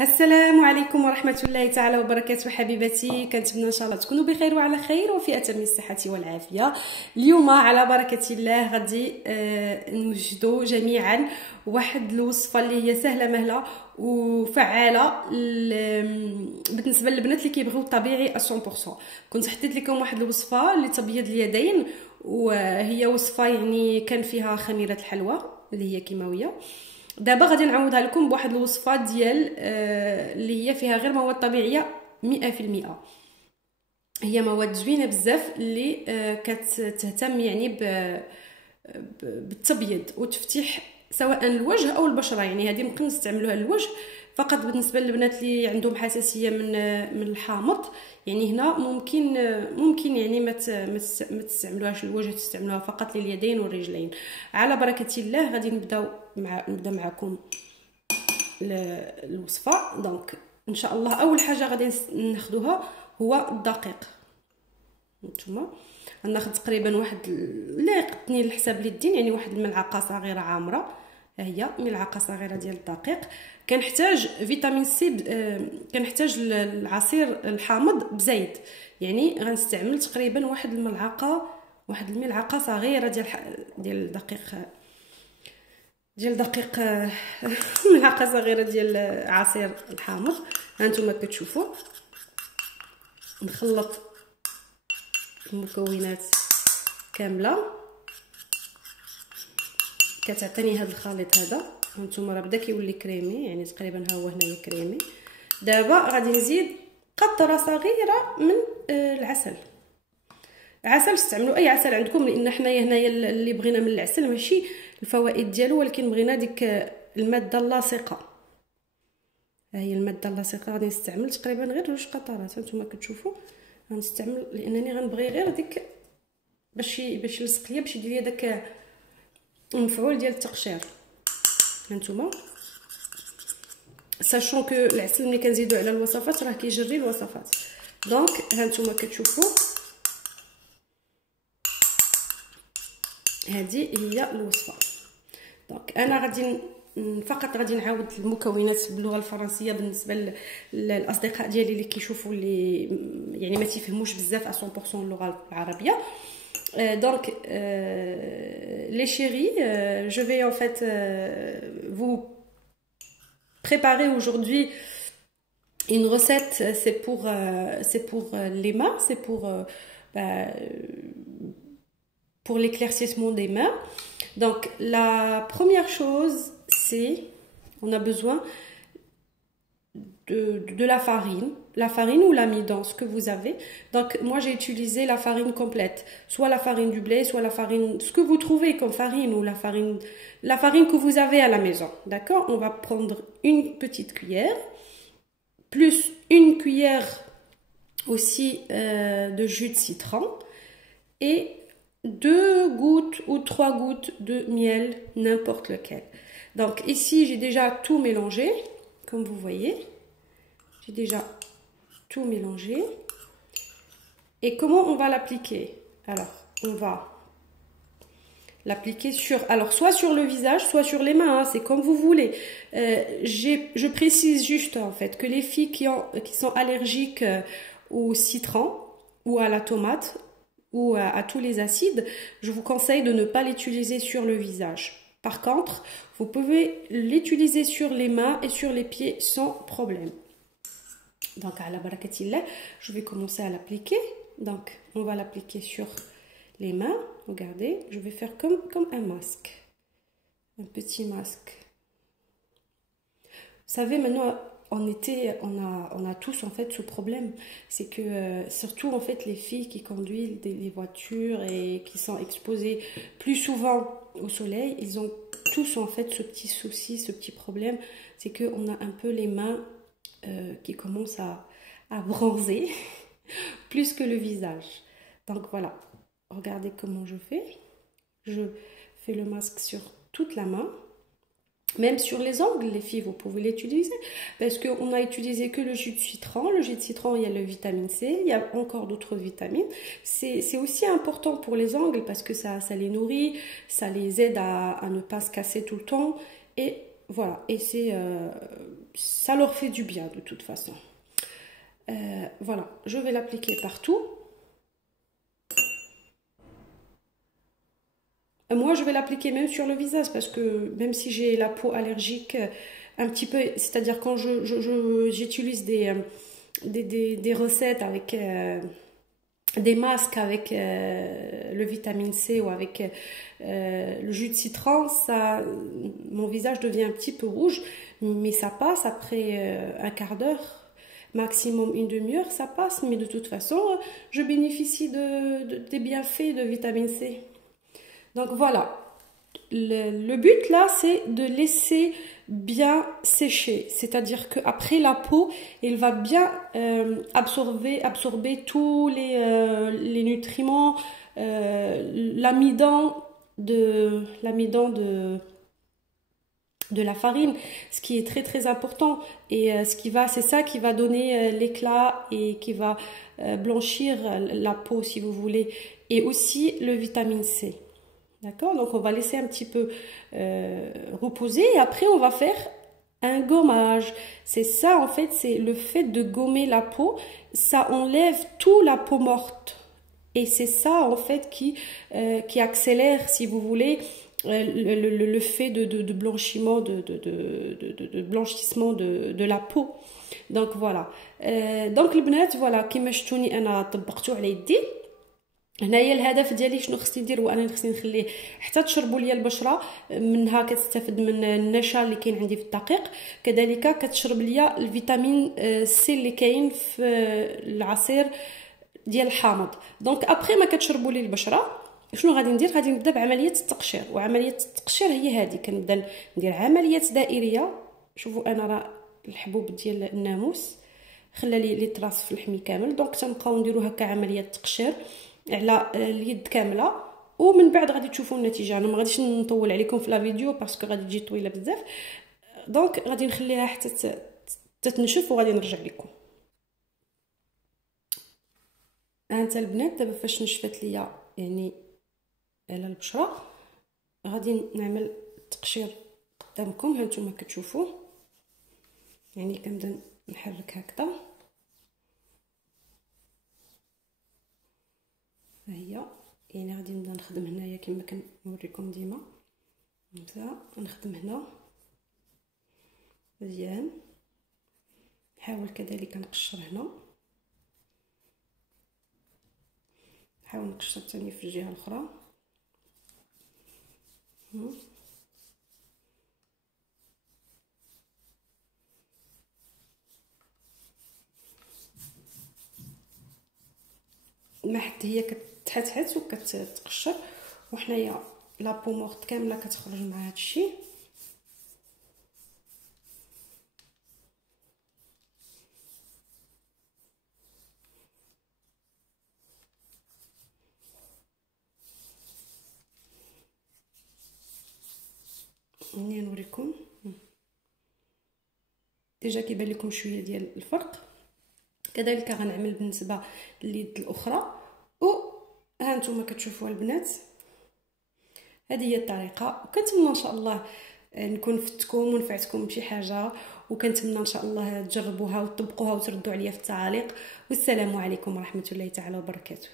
السلام عليكم ورحمة الله تعالى وبركاته حبيباتي. كنتمنى ان شاء الله تكونوا بخير وعلى خير وفي اتم الصحة والعافية. اليوم على بركة الله غادي نوجدوا جميعا واحد الوصفة اللي هي سهلة مهلة وفعالة بالنسبة للبنات اللي كيبغيو الطبيعي 100%. كنت حطيت لكم واحد الوصفة لتبييض اليدين، وهي وصفة يعني كان فيها خميرة الحلوى اللي هي كيماوية. دابا غادي نعوضها لكم بواحد الوصفه ديال اللي هي فيها غير مواد طبيعيه 100%. هي مواد زوينه بزاف اللي كتهتم يعني بالتبييض وتفتيح سواء الوجه او البشره. يعني هذه ممكن نستعملوها للوجه فقط بالنسبه للبنات اللي عندهم حساسيه من الحامض. يعني هنا ممكن يعني ما تستعملوهاش للوجه، تستعملوها فقط لليدين والرجلين. على بركه الله غادي نبدا معكم الوصفه. دونك ان شاء الله اول حاجه غادي ناخذوها هو الدقيق. نتوما غناخذ تقريبا واحد اللي يقتني الحساب اليدين، يعني واحد الملعقه صغيره عامره. هي ملعقه صغيره ديال الدقيق. كنحتاج فيتامين سي، كنحتاج العصير الحامض بزيت، يعني غنستعمل تقريبا واحد الملعقه صغيره ديال دقيق ملعقه صغيره ديال عصير الحامض. هانتوما كتشوفوا نخلط المكونات كامله، كتعطيني هذا الخليط هذا. هانتوما راه بدا كيولي كريمي، يعني تقريبا ها هو هنايا كريمي. دابا غادي نزيد قطره صغيره من العسل. استعملوا اي عسل عندكم، لان حنايا هنايا اللي بغينا من العسل ماشي الفوائد ديالو، ولكن بغينا ديك الماده اللاصقه. ها هي الماده اللاصقه. غادي نستعمل تقريبا غير 2 قطرات. هانتوما كتشوفوا غنستعمل لانني غنبغي غير ديك باش يلصق ليا، باش يدير ليا داك المفعول ديال التقشير. هانتوما ساشون كو العسل ملي كنزيدو على الوصفات راه كيجري الوصفات. دونك هانتوما كتشوفوا هذه هي الوصفه. دونك انا فقط غادي نعاود المكونات باللغه الفرنسيه بالنسبه للاصدقاء ديالي اللي كيشوفوا اللي يعني ما تيفهموش بزاف 100% اللغه العربيه. Donc les chéris, je vais en fait vous préparer aujourd'hui une recette. C'est pour les mains, c'est pour l'éclaircissement des mains. Donc la première chose, c'est on a besoin de la farine ou l'amidon, ce que vous avez. Donc moi j'ai utilisé la farine complète, soit la farine du blé, soit la farine, ce que vous trouvez comme farine, ou la farine que vous avez à la maison. D'accord? On va prendre une petite cuillère, plus une cuillère aussi de jus de citron, et 2 gouttes ou 3 gouttes de miel, n'importe lequel. Donc ici j'ai déjà tout mélangé, comme vous voyez. J'ai déjà tout mélangé. Et comment on va l'appliquer? Alors, on va l'appliquer soit sur le visage, soit sur les mains, hein, c'est comme vous voulez. Je précise juste en fait que les filles qui sont allergiques au citron ou à la tomate ou à tous les acides, je vous conseille de ne pas l'utiliser sur le visage. Par contre, vous pouvez l'utiliser sur les mains et sur les pieds sans problème. Donc à la barakatillah, je vais commencer à l'appliquer. Donc on va l'appliquer sur les mains. Regardez, je vais faire comme un masque, un petit masque. Vous savez, maintenant en été, on a tous en fait ce problème, c'est que surtout en fait les filles qui conduisent les voitures et qui sont exposées plus souvent au soleil, ils ont tous en fait ce petit souci, ce petit problème, c'est que on a un peu les mains qui commence à bronzer plus que le visage. Donc voilà, regardez comment je fais. Je fais le masque sur toute la main, même sur les ongles. Les filles, vous pouvez l'utiliser parce qu'on a utilisé que le jus de citron. Le jus de citron, il y a le vitamine C, il y a encore d'autres vitamines. C'est aussi important pour les ongles parce que ça les nourrit, ça les aide à ne pas se casser tout le temps. Et voilà, et c'est ça leur fait du bien de toute façon. Voilà, je vais l'appliquer partout. Moi, je vais l'appliquer même sur le visage parce que même si j'ai la peau allergique un petit peu, c'est-à-dire quand j'utilise des recettes avec des masques avec le vitamine C ou avec le jus de citron, ça, mon visage devient un petit peu rouge, mais ça passe après un quart d'heure, maximum une demi-heure, ça passe. Mais de toute façon, je bénéficie des bienfaits de vitamine C. Donc voilà, le but là, c'est de laisser bien sécher, c'est-à-dire qu'après la peau, elle va bien absorber tous les nutriments, l'amidon de la farine, ce qui est très très important, et c'est ça qui va donner l'éclat et qui va blanchir la peau si vous voulez, et aussi le vitamine C. D'accord? Donc on va laisser un petit peu reposer et après on va faire un gommage. C'est ça en fait, c'est le fait de gommer la peau, ça enlève toute la peau morte. Et c'est ça en fait qui accélère, si vous voulez, le fait de blanchiment, de blanchissement de la peau. Donc voilà. Donc البنات voilà كما شفتوني انا طبقته على يدي. هنايا الهدف ديالي شنو خصني ندير، هو انا خصني نخليه حتى تشربوا ليا البشره منها، كتستافد من النشا اللي كاين عندي في الدقيق، كذلك كتشرب ليا الفيتامين سي اللي كاين في العصير ديال الحامض. دونك ابري ما كتشربوا لي البشره شنو غادي ندير؟ غادي نبدا بعمليه التقشير، وعمليه التقشير هي هذه، كنبدا ندير عمليات دائريه. شوفوا انا راه الحبوب ديال الناموس خلى لي طراس في الحمي كامل، دونك تنبقاو نديروا هكا عمليه التقشير على اليد كامله، ومن بعد غادي تشوفوا النتيجه. انا ما غاديش نطول عليكم في لا فيديو باسكو غادي تجي طويله بزاف، دونك غادي نخليها حتى تتنشف وغادي نرجع لكم. هانتا البنات دابا فاش نشفت ليا يعني على البشره، غادي نعمل تقشير قدامكم. هانتوما كتشوفوا يعني كنبدا نحرك هكذا، هي يعني غادي نبدا نخدم هنايا كما كنوريكم ديما، نبدا نخدم هنا مزيان، نحاول كذلك نقشر هنا، نحاول نقشر ثاني في الجهه الاخرى. ما حتى هي كتحتحت وكتقشر، وحنايا لابو مورت كامله كتخرج مع هادشي. ني نوريكم ديجا كيبان لكم شويه ديال الفرق. كذلك غنعمل بالنسبه لليد الاخرى، و ها نتوما كتشوفوها البنات، هذه هي الطريقه. وكنتمنى ان شاء الله نكون فتكم ونفعتكم بشي حاجه، وكنتمنى ان شاء الله تجربوها وتطبقوها وتردوا عليا في التعاليق. والسلام عليكم ورحمه الله تعالى وبركاته.